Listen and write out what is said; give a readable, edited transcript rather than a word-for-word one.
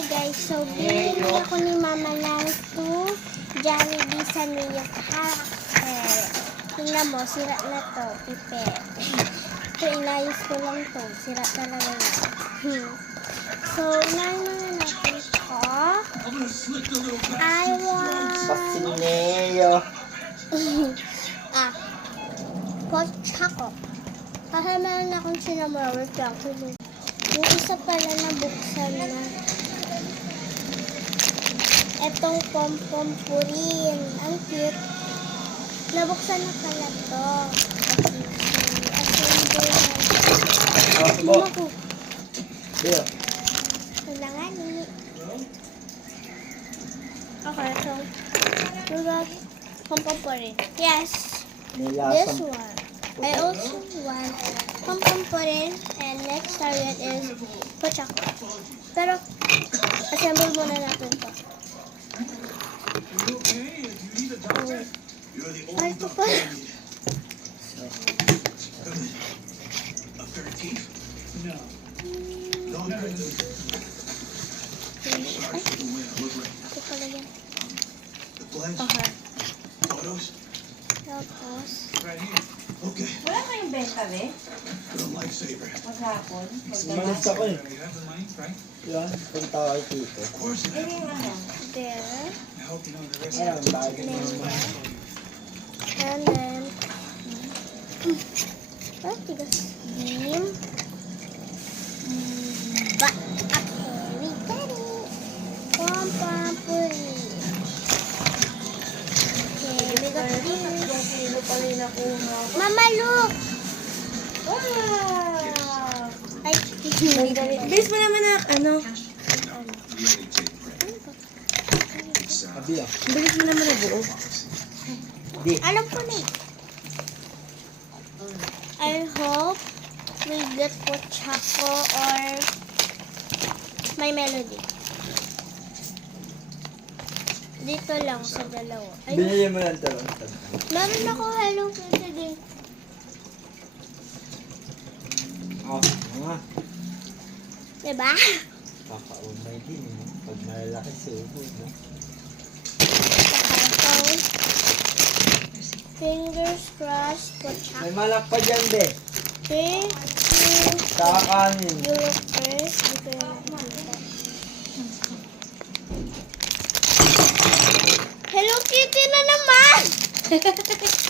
Hi guys, so binili ako ni Mama ng 2 Jollibee sa New York character. Tingnan mo, sira na to, pipe. So inayos ko lang to, sira talaga na. So, unahin natin to. I want... Pasineo. Pork choco. Kasi meron akong cinnamon roll choco. Yung isa pala na buksan na. Etong pom-pom purin. Ang cute. Nabuksan na pala to. Ako. Deo. Kailangan ni. Okay, so we got pom-pom purin. Yes. May This lasang. one. I also want pom-pom purin, and next target is pochako. Pero, assemble muna natin to. Ay, ito pa. Ay, ito pala yan. Okay. Tapos, Wala kayong benta, be? Maghapon? Malis ako eh. Yan, punta ko kay Tito. Eh, yung ano? there. Ayan, bagay na naman. And then, tigas. Beam. But, okay, we got it. Pom-pom puri. Okay, we got this. Kilo pa rin ako. Mama, look! Wow! Ay, Bilis mo naman na, ano? Abi ah. Bilis mo naman na buo. Di. alam ko na eh. I hope we get pochako or my melody. Dito lang sa dalawa. Ay, Binili mo lang talong. meron ako Hello Kitty din. Nga. Diba? Kakaumay din eh. Pag malalaki subo, no? Okay, so, fingers crossed, pochako. May malak pa dyan, be. 3, 2, Kakanin. you look first. Dito yung nakikita. Hello Kitty na naman!